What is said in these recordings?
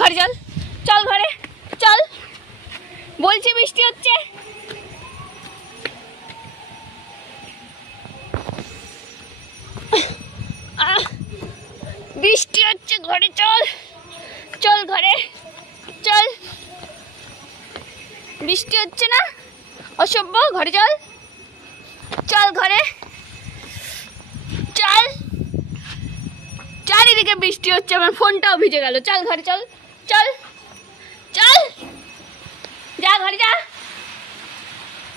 ঘরে চল, চল ঘরে চল, বলছি বৃষ্টি হচ্ছে। বৃষ্টি হচ্ছে, ঘরে চল, চল ঘরে চল। বৃষ্টি হচ্ছে না, অসভ্য, ঘরে চল, চল ঘরে চল। চারিদিকে বৃষ্টি হচ্ছে, আমার ফোনটাও ভিজে গেল। চল ঘরে চল, চল চল, যা ঘরে যা।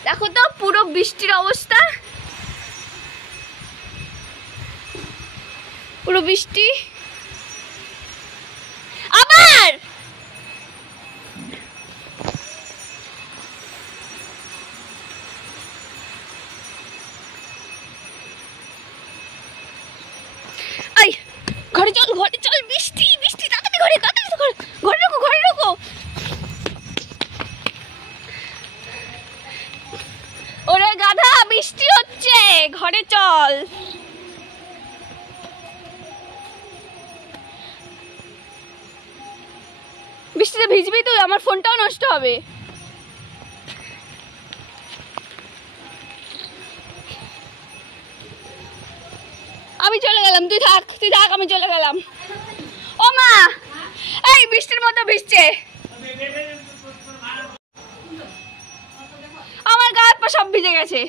দেখো তো পুরো বৃষ্টির অবস্থা, পুরো বৃষ্টি। আবার এই ঘরে চল, ঘরে চল, বৃষ্টি বৃষ্টি, তাড়াতাড়ি ঘরে, তাড়াতাড়ি ঘরে, ঘরে ঢোকো, ঘরে ঢোকো। ওরে গাধা, বৃষ্টি হচ্ছে, ঘরে চল। বৃষ্টিতে ভিজবি তুই, আমার ফোনটাও নষ্ট হবে। আমি চলে গেলাম, তুই থাক, তুই থাক, আমি চলে গেলাম। ও মা, এই বৃষ্টির মতো ভিজছে, আমার গা হাত পা সব ভিজে গেছে।